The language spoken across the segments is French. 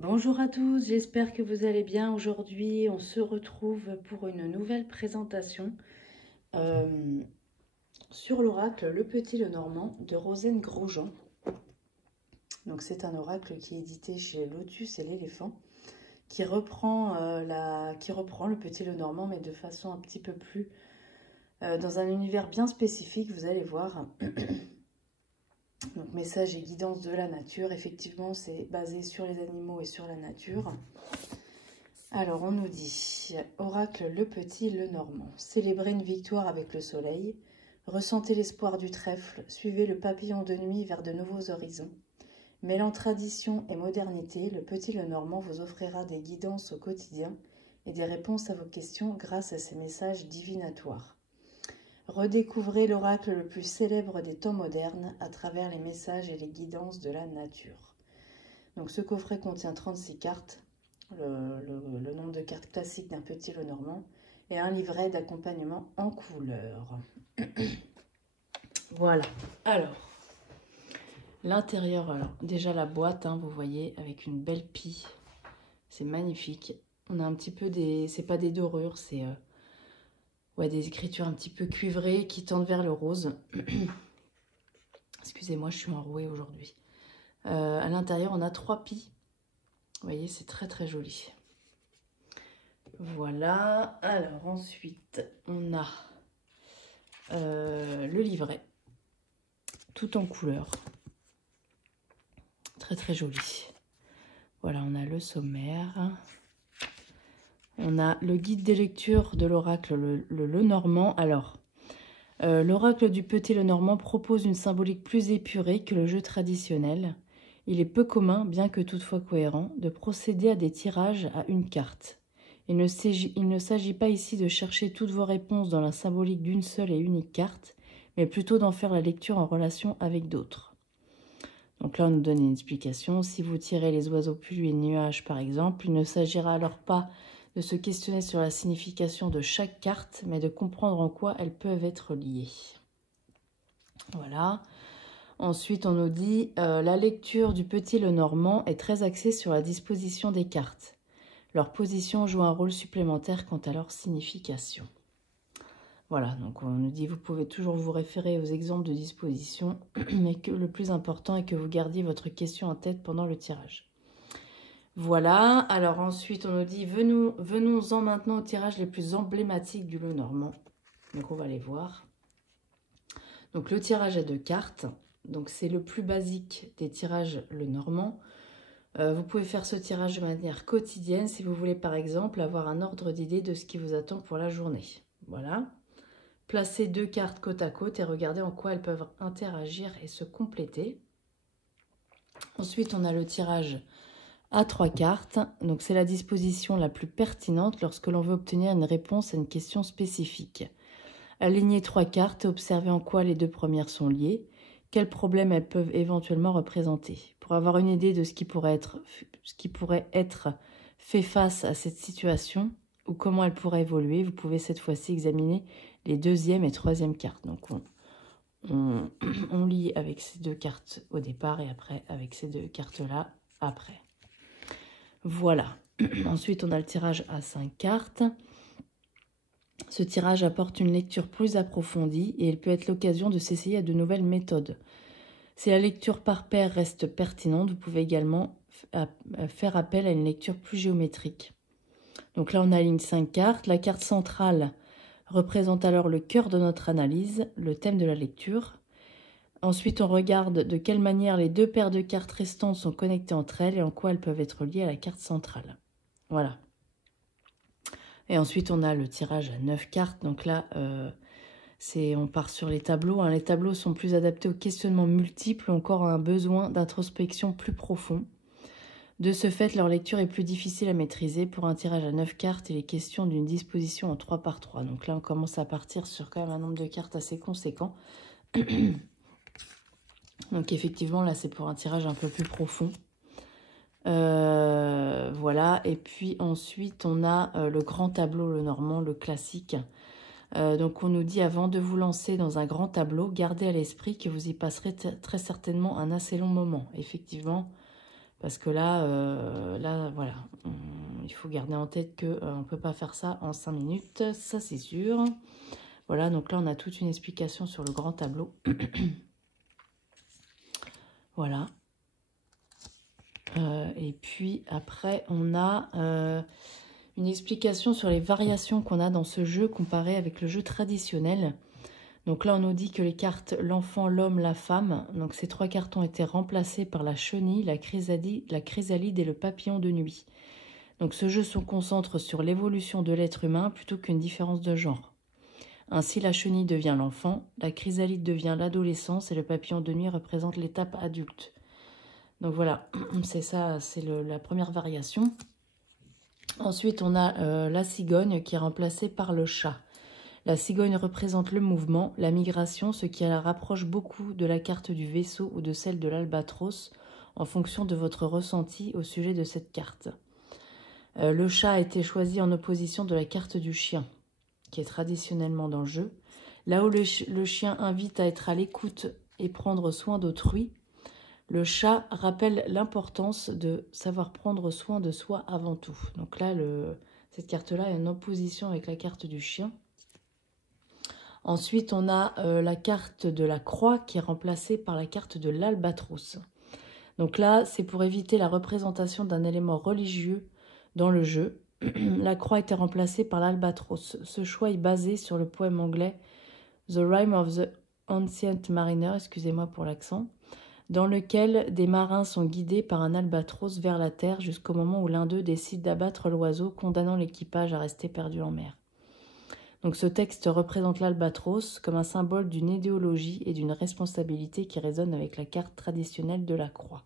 Bonjour à tous, j'espère que vous allez bien. Aujourd'hui, on se retrouve pour une nouvelle présentation euh, sur l'oracle Le Petit Le Normand de Rosane Grosjean. Donc c'est un oracle qui est édité chez Lotus et l'Éléphant, qui reprend Le Petit Le Normand, mais de façon un petit peu plus dans un univers bien spécifique, vous allez voir. Donc message et guidance de la nature, effectivement c'est basé sur les animaux et sur la nature. Alors, on nous dit, oracle le petit, le normand, célébrez une victoire avec le soleil, ressentez l'espoir du trèfle, suivez le papillon de nuit vers de nouveaux horizons. Mêlant tradition et modernité, le petit, le normand vous offrira des guidances au quotidien et des réponses à vos questions grâce à ses messages divinatoires. Redécouvrez l'oracle le plus célèbre des temps modernes à travers les messages et les guidances de la nature. Donc, ce coffret contient 36 cartes. Le nombre de cartes classiques d'un petit le normand et un livret d'accompagnement en couleur. Voilà. Alors, l'intérieur, alors déjà la boîte, hein, vous voyez, avec une belle pie. C'est magnifique. On a un petit peu des... C'est pas des dorures, c'est ouais, des écritures un petit peu cuivrées qui tendent vers le rose. Excusez-moi, je suis enrouée aujourd'hui. À l'intérieur, on a 3 pies. Vous voyez, c'est très très joli. Voilà, alors ensuite on a le livret, tout en couleur, très très joli. Voilà, on a le sommaire, on a le guide des lectures de l'oracle le Normand. Alors, l'oracle du Petit Le Normand propose une symbolique plus épurée que le jeu traditionnel. Il est peu commun, bien que toutefois cohérent, de procéder à des tirages à une carte. Il ne s'agit pas ici de chercher toutes vos réponses dans la symbolique d'une seule et unique carte, mais plutôt d'en faire la lecture en relation avec d'autres. Donc là, on nous donne une explication. Si vous tirez les oiseaux, pluies et nuages, par exemple, il ne s'agira alors pas de se questionner sur la signification de chaque carte, mais de comprendre en quoi elles peuvent être liées. Voilà. Ensuite, on nous dit la lecture du Petit Le Normand est très axée sur la disposition des cartes. Leur position joue un rôle supplémentaire quant à leur signification. Voilà, donc on nous dit vous pouvez toujours vous référer aux exemples de disposition, mais que le plus important est que vous gardiez votre question en tête pendant le tirage. Voilà, alors ensuite on nous dit venons-en maintenant au tirage les plus emblématiques du Le Normand. Donc on va les voir. Donc le tirage à 2 cartes, donc c'est le plus basique des tirages Le Normand. Vous pouvez faire ce tirage de manière quotidienne si vous voulez par exemple avoir un ordre d'idée de ce qui vous attend pour la journée. Voilà. Placez 2 cartes côte à côte et regardez en quoi elles peuvent interagir et se compléter. Ensuite, on a le tirage à 3 cartes. Donc c'est la disposition la plus pertinente lorsque l'on veut obtenir une réponse à une question spécifique. Alignez 3 cartes et observez en quoi les 2 premières sont liées. Quels problèmes elles peuvent éventuellement représenter. Pour avoir une idée de ce qui pourrait être fait face à cette situation ou comment elle pourrait évoluer, vous pouvez cette fois-ci examiner les 2e et 3e cartes. Donc on lit avec ces 2 cartes au départ et après avec ces 2 cartes-là après. Voilà. Ensuite, on a le tirage à 5 cartes. Ce tirage apporte une lecture plus approfondie et il peut être l'occasion de s'essayer à de nouvelles méthodes. Si la lecture par paire reste pertinente, vous pouvez également faire appel à une lecture plus géométrique. Donc là, on aligne 5 cartes. La carte centrale représente alors le cœur de notre analyse, le thème de la lecture. Ensuite, on regarde de quelle manière les 2 paires de cartes restantes sont connectées entre elles et en quoi elles peuvent être liées à la carte centrale. Voilà. Et ensuite, on a le tirage à 9 cartes. Donc là, on part sur les tableaux. Les tableaux sont plus adaptés aux questionnements multiples ou encore à un besoin d'introspection plus profond. De ce fait, leur lecture est plus difficile à maîtriser. Pour un tirage à 9 cartes, il est question d'une disposition en 3 par 3. Donc là, on commence à partir sur quand même un nombre de cartes assez conséquent. Donc effectivement, là, c'est pour un tirage un peu plus profond. Voilà, et puis ensuite, on a le grand tableau, le normand, le classique. Donc on nous dit avant de vous lancer dans un grand tableau, gardez à l'esprit que vous y passerez très certainement un assez long moment. Effectivement, Parce que là, voilà, il faut garder en tête qu'on ne peut pas faire ça en 5 minutes, ça c'est sûr. Voilà, donc là on a toute une explication sur le grand tableau. Voilà. Et puis après, on a une explication sur les variations qu'on a dans ce jeu comparé avec le jeu traditionnel. Donc là, on nous dit que les cartes l'enfant, l'homme, la femme. Donc ces 3 cartes ont été remplacées par la chenille, la chrysalide et le papillon de nuit. Donc ce jeu se concentre sur l'évolution de l'être humain plutôt qu'une différence de genre. Ainsi, la chenille devient l'enfant, la chrysalide devient l'adolescence et le papillon de nuit représente l'étape adulte. Donc voilà, c'est ça, c'est la première variation. Ensuite, on a la cigogne qui est remplacée par le chat. La cigogne représente le mouvement, la migration, ce qui la rapproche beaucoup de la carte du vaisseau ou de celle de l'albatros, en fonction de votre ressenti au sujet de cette carte. Le chat a été choisi en opposition de la carte du chien, qui est traditionnellement dans le jeu. Là où le chien invite à être à l'écoute et prendre soin d'autrui, le chat rappelle l'importance de savoir prendre soin de soi avant tout. Donc là, cette carte-là est en opposition avec la carte du chien. Ensuite, on a la carte de la croix qui est remplacée par la carte de l'albatros. Donc là, c'est pour éviter la représentation d'un élément religieux dans le jeu. La croix était remplacée par l'albatros. Ce choix est basé sur le poème anglais The Rime of the Ancient Mariner, excusez-moi pour l'accent, dans lequel des marins sont guidés par un albatros vers la terre jusqu'au moment où l'un d'eux décide d'abattre l'oiseau, condamnant l'équipage à rester perdu en mer. Donc ce texte représente l'albatros comme un symbole d'une idéologie et d'une responsabilité qui résonne avec la carte traditionnelle de la croix.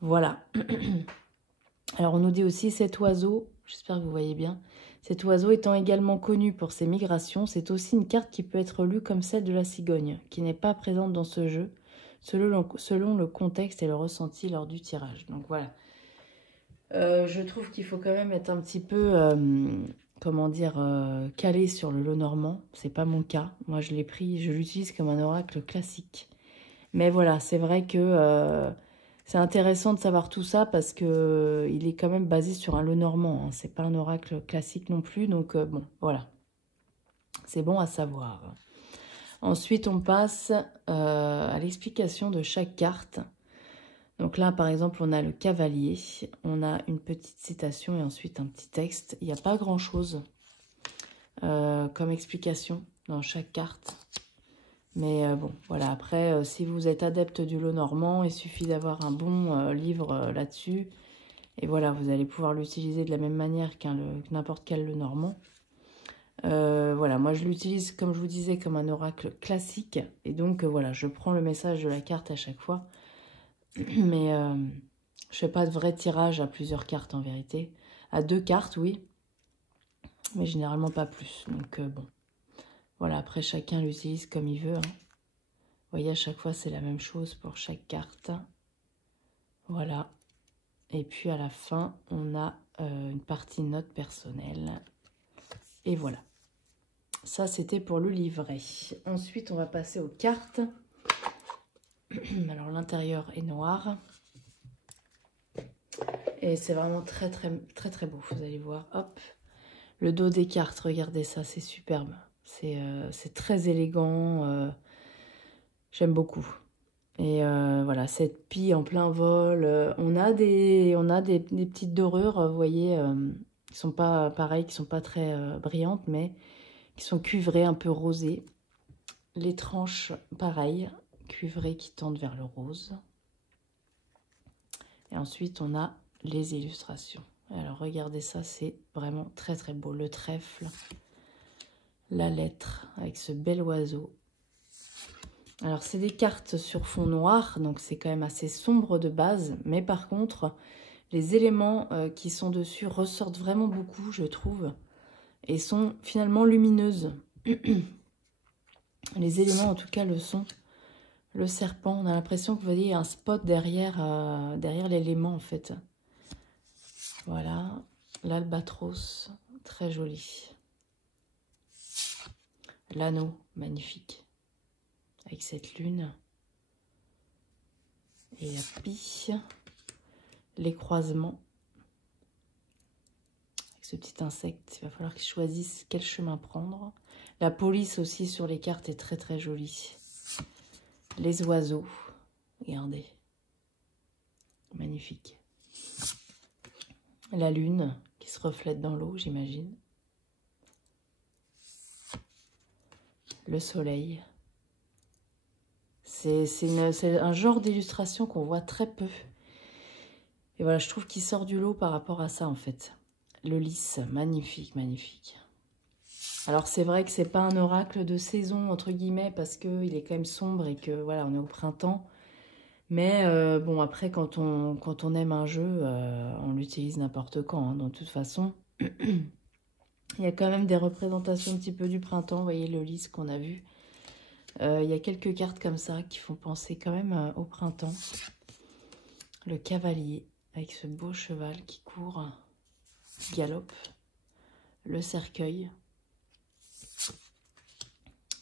Voilà. Alors on nous dit aussi cet oiseau, j'espère que vous voyez bien, cet oiseau étant également connu pour ses migrations, c'est aussi une carte qui peut être lue comme celle de la cigogne, qui n'est pas présente dans ce jeu, selon le contexte et le ressenti lors du tirage. Donc voilà. Je trouve qu'il faut quand même être un petit peu, calé sur le lot normand. C'est pas mon cas. Moi, je l'ai pris, je l'utilise comme un oracle classique. Mais voilà, c'est vrai que c'est intéressant de savoir tout ça parce que il est quand même basé sur un lot normand. Hein. C'est pas un oracle classique non plus. Donc bon, voilà. C'est bon à savoir. Ensuite, on passe à l'explication de chaque carte. Donc là, par exemple, on a le cavalier, on a une petite citation et ensuite un petit texte. Il n'y a pas grand-chose comme explication dans chaque carte. Mais bon, voilà, après, si vous êtes adepte du lot normand, il suffit d'avoir un bon livre là-dessus. Et voilà, vous allez pouvoir l'utiliser de la même manière que n'importe quel lot normand. Voilà, moi je l'utilise, comme je vous disais, comme un oracle classique. Et donc, voilà, je prends le message de la carte à chaque fois. Mais je fais pas de vrai tirage à plusieurs cartes en vérité. À 2 cartes, oui. Mais généralement pas plus. Donc bon. Voilà, après chacun l'utilise comme il veut. Hein. Vous voyez, à chaque fois c'est la même chose pour chaque carte. Voilà. Et puis à la fin, on a une partie note personnelle. Et voilà. Ça, c'était pour le livret. Ensuite, on va passer aux cartes. Alors, l'intérieur est noir. Et c'est vraiment très, très, très, très beau. Vous allez voir. Hop. Le dos des cartes, regardez ça, c'est superbe. C'est très élégant. J'aime beaucoup. Et voilà, cette pie en plein vol. On a des petites dorures, vous voyez, qui sont pas pareilles, qui sont pas très brillantes, mais qui sont cuivrées, un peu rosées. Les tranches, pareil, cuivrées qui tendent vers le rose. Et ensuite, on a les illustrations. Alors, regardez ça, c'est vraiment très très beau. Le trèfle, la lettre avec ce bel oiseau. Alors, c'est des cartes sur fond noir, donc c'est quand même assez sombre de base. Mais par contre, les éléments qui sont dessus ressortent vraiment beaucoup, je trouve, et sont finalement lumineuses. Les éléments, en tout cas, le sont. Le serpent, on a l'impression que vous voyez un spot derrière, derrière l'élément, en fait. Voilà, l'albatros, très joli. L'anneau, magnifique, avec cette lune. Et la pie. les croisements. Avec ce petit insecte, il va falloir qu'il choisisse quel chemin prendre. La police aussi sur les cartes est très très jolie. Les oiseaux, regardez, magnifique. La lune qui se reflète dans l'eau, j'imagine. Le soleil. C'est un genre d'illustration qu'on voit très peu. Et voilà, je trouve qu'il sort du lot par rapport à ça, en fait. Le lys, magnifique, magnifique. Alors, c'est vrai que c'est pas un oracle de saison, entre guillemets, parce qu'il est quand même sombre et que, voilà, on est au printemps. Mais, bon, après, quand on aime un jeu, on l'utilise n'importe quand, hein. Donc, de toute façon, il y a quand même des représentations un petit peu du printemps. Vous voyez le lys qu'on a vu. Il y a quelques cartes comme ça qui font penser quand même au printemps. Le cavalier, avec ce beau cheval qui court, qui galope. Le cercueil.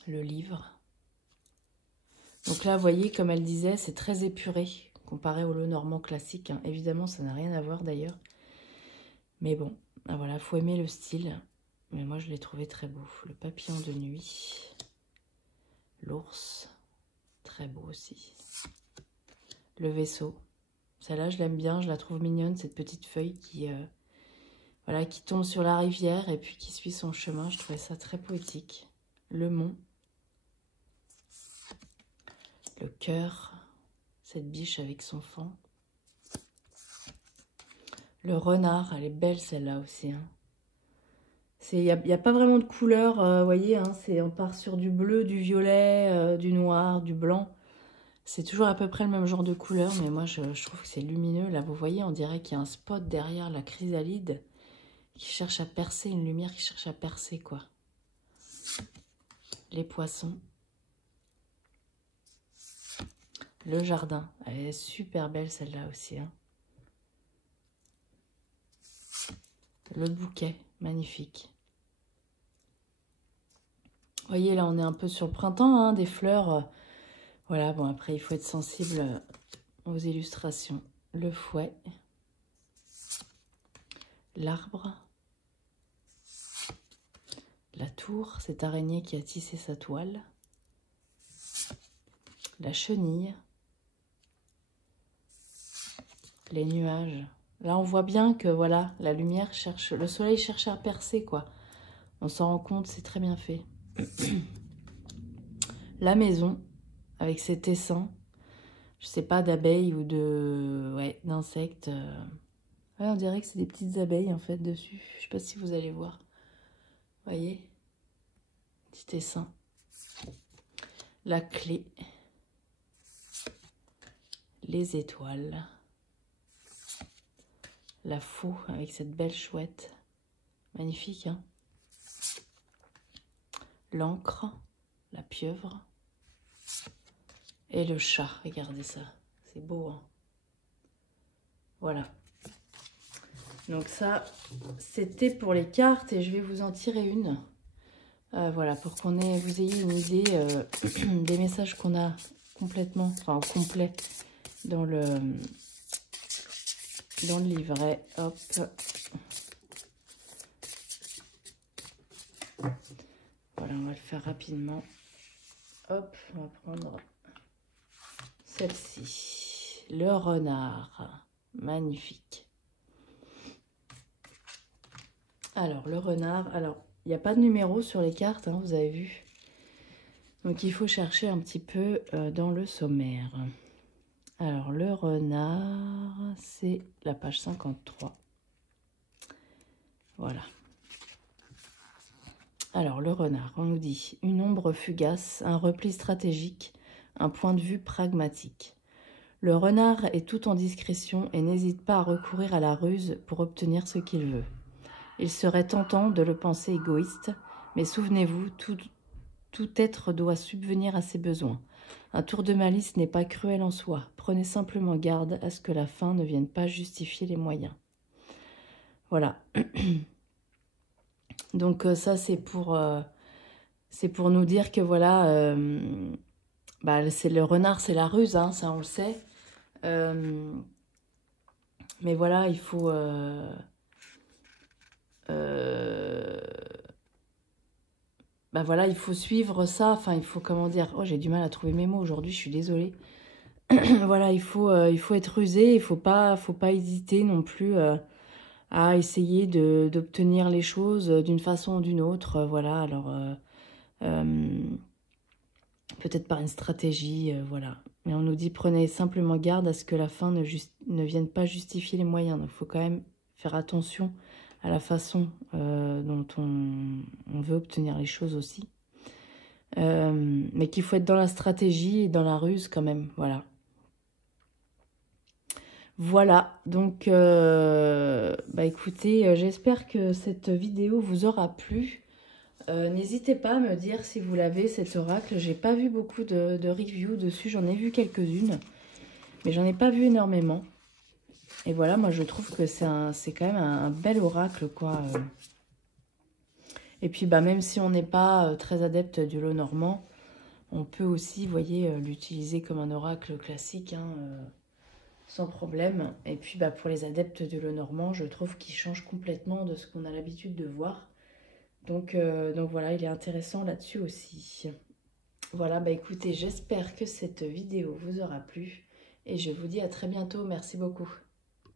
Le livre. Donc là, vous voyez, comme elle disait, c'est très épuré comparé au Lenormand classique, hein. Évidemment, ça n'a rien à voir d'ailleurs. Mais bon, voilà, faut aimer le style. Mais moi, je l'ai trouvé très beau. Le papillon de nuit. L'ours. Très beau aussi. Le vaisseau. Celle-là, je l'aime bien. Je la trouve mignonne, cette petite feuille qui, voilà, qui tombe sur la rivière et puis qui suit son chemin. Je trouvais ça très poétique. Le mont. Le cœur, cette biche avec son faon. Le renard, elle est belle celle-là aussi, hein. Il n'y a pas vraiment de couleur, vous voyez, hein, on part sur du bleu, du violet, du noir, du blanc. C'est toujours à peu près le même genre de couleur, mais moi je trouve que c'est lumineux. Là, vous voyez, on dirait qu'il y a un spot derrière la chrysalide qui cherche à percer, une lumière qui cherche à percer, quoi. Les poissons. Le jardin, elle est super belle celle-là aussi, hein. Le bouquet, magnifique. Vous voyez, là, on est un peu sur le printemps, hein, des fleurs. Voilà, bon, après, il faut être sensible aux illustrations. Le fouet. L'arbre. La tour, cette araignée qui a tissé sa toile. La chenille. Les nuages. Là, on voit bien que, voilà, la lumière cherche... Le soleil cherche à percer, quoi. On s'en rend compte, c'est très bien fait. La maison, avec ses tessins. Je sais pas, d'abeilles ou de... Ouais, d'insectes. Ouais, on dirait que c'est des petites abeilles, en fait, dessus. Je sais pas si vous allez voir. Vous voyez? Petit essaim. La clé. Les étoiles. La faux avec cette belle chouette. Magnifique, hein? L'encre. La pieuvre. Et le chat. Regardez ça. C'est beau, hein? Voilà. Donc ça, c'était pour les cartes et je vais vous en tirer une. Voilà, pour vous ayez une idée des messages qu'on a complètement, enfin au complet dans le livret. Hop. Voilà, on va le faire rapidement. Hop, on va prendre celle-ci. Le renard. Magnifique. Alors, le renard. Alors, il n'y a pas de numéro sur les cartes, hein, vous avez vu. Donc, il faut chercher un petit peu dans le sommaire. Alors, le renard, c'est la page 53. Voilà. Alors, le renard, on nous dit une ombre fugace, un repli stratégique, un point de vue pragmatique. Le renard est tout en discrétion et n'hésite pas à recourir à la ruse pour obtenir ce qu'il veut. Il serait tentant de le penser égoïste, mais souvenez-vous, tout être doit subvenir à ses besoins. Un tour de malice n'est pas cruel en soi. Prenez simplement garde à ce que la fin ne vienne pas justifier les moyens. Voilà. Donc ça, c'est pour nous dire que voilà, c'est le renard, c'est la ruse, hein, ça on le sait. Mais voilà, il faut... bah voilà, il faut suivre ça. Enfin, il faut, comment dire... Oh, j'ai du mal à trouver mes mots aujourd'hui, je suis désolée. Voilà, il faut être rusé, il faut pas hésiter non plus à essayer d'obtenir les choses d'une façon ou d'une autre. Voilà, alors peut-être par une stratégie, voilà. Mais on nous dit prenez simplement garde à ce que la fin ne vienne pas justifier les moyens. Donc il faut quand même faire attention à la façon dont on veut obtenir les choses aussi. Mais qu'il faut être dans la stratégie et dans la ruse quand même, voilà. Voilà, donc bah écoutez, j'espère que cette vidéo vous aura plu. N'hésitez pas à me dire si vous l'avez, cet oracle. J'ai pas vu beaucoup de reviews dessus, j'en ai vu quelques-unes, mais j'en ai pas vu énormément. Et voilà, moi je trouve que c'est quand même un bel oracle, quoi. Et puis bah même si on n'est pas très adepte du lot normand, on peut aussi, vous voyez, l'utiliser comme un oracle classique, hein, sans problème. Et puis bah, pour les adeptes du lot normand, je trouve qu'il change complètement de ce qu'on a l'habitude de voir. Donc voilà, il est intéressant là-dessus aussi. Voilà, bah écoutez, j'espère que cette vidéo vous aura plu. Et je vous dis à très bientôt. Merci beaucoup.